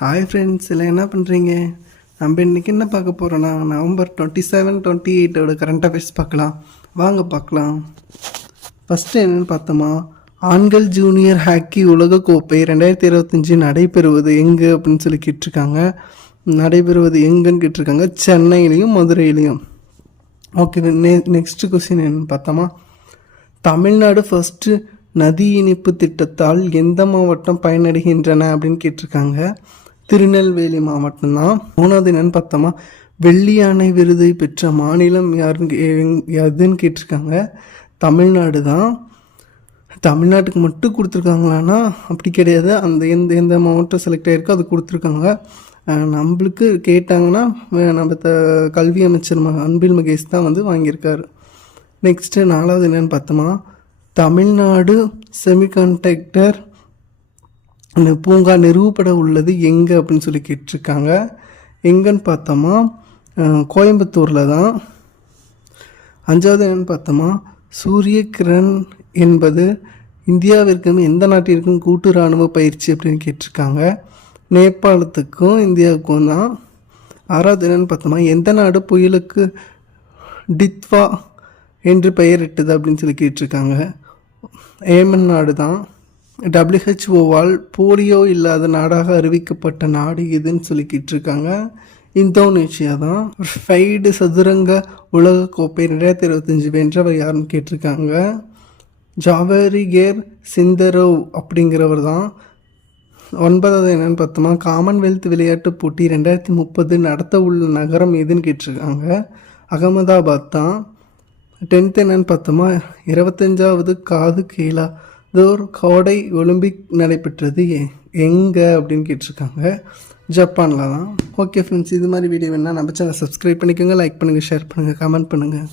Hi friends, எல்லாம் என்ன பண்ணுறீங்க? நம்ம இன்றைக்கி என்ன பார்க்க போகிறோன்னா, நவம்பர் 27, 28 கரண்ட் அஃபேர்ஸ் பார்க்கலாம். வாங்க பார்க்கலாம். ஃபஸ்ட்டு என்னென்னு பார்த்தோமா, ஆண்கள் ஜூனியர் ஹாக்கி உலகக்கோப்பை 2025 நடைபெறுவது எங்கே அப்படின்னு சொல்லி கேட்டிருக்காங்க. நடைபெறுவது எங்கன்னு கேட்டிருக்காங்க, சென்னையிலையும் மதுரையிலையும். ஓகே, நெக்ஸ்ட்டு கொஸ்டின் என்னென்னு பார்த்தோமா, தமிழ்நாடு ஃபஸ்ட்டு நதி இணைப்பு திட்டத்தால் எந்த மாவட்டம் பயனடைகின்றன அப்படின்னு கேட்டிருக்காங்க. திருநெல்வேலி மாவட்டம் தான். மூணாவது என்னன்னு பார்த்தோமா, வெள்ளி யானை விருதை பெற்ற மாநிலம் எதுன்னு கேட்டிருக்காங்க. தமிழ்நாடு தான். தமிழ்நாட்டுக்கு மட்டும் கொடுத்துருக்காங்களான்னா அப்படி கிடையாது, அந்த எந்த மாவட்டம் செலக்ட் ஆகிருக்கோ அது கொடுத்துருக்காங்க. நம்மளுக்கு கேட்டாங்கன்னா நம்ம கல்வி அமைச்சர் அன்பில் மகேஷ் தான் வந்து வாங்கியிருக்காரு. நெக்ஸ்ட்டு நாலாவது என்னென்னு பார்த்தோமா, தமிழ்நாடு செமிகண்டக்டர் பூங்கா நிறுவப்பட உள்ளது எங்கே அப்படின்னு சொல்லி கேட்டிருக்காங்க. எங்கன்னு பார்த்தோமா, கோயம்புத்தூரில் தான். அஞ்சாவது என்னென்னு பார்த்தோமா, சூரிய கிரண் என்பது இந்தியாவிற்கும் எந்த நாட்டிற்கும் கூட்டு இராணுவ பயிற்சி அப்படின்னு கேட்டிருக்காங்க. நேபாளத்துக்கும் இந்தியாவுக்கும் தான். ஆறாவது என்னென்னு பார்த்தோமா, எந்த நாடு புயலுக்கு டித்வா என்று பெயரிட்டது அப்படின்னு சொல்லி கேட்டிருக்காங்க. ஏமன் நாடு தான். WHO போலியோ இல்லாத நாடாக அறிவிக்கப்பட்ட நாடு எதுன்னு சொல்லி கேட்டிருக்காங்க. இந்தோனேஷியா தான். ஃபைடு சதுரங்க உலகக்கோப்பை 2025 வென்றவர் யாருன்னு கேட்டிருக்காங்க. ஜாவரிகேர் சிந்தரோவ் அப்படிங்கிறவர் தான். ஒன்பதாவது என்னென்னு பார்த்தோமா, காமன்வெல்த் விளையாட்டுப் போட்டி 2030 நடத்த உள்ள நகரம் எதுன்னு கேட்டிருக்காங்க. அகமதாபாத் தான். 10th என்னென்னு பார்த்தோமா, 25வது காது கேலா கோடை ஒலிம்பிக் நடைபெற்றது எங்கே அப்படின்னு கேட்டிருக்காங்க. ஜப்பானில் தான். ஓகே ஃப்ரெண்ட்ஸ், இது மாதிரி வீடியோ வேணால் நம்ம சேனல் சப்ஸ்கிரைப் பண்ணிக்கோங்க, லைக் பண்ணுங்கள், ஷேர் பண்ணுங்கள், கமெண்ட் பண்ணுங்கள்.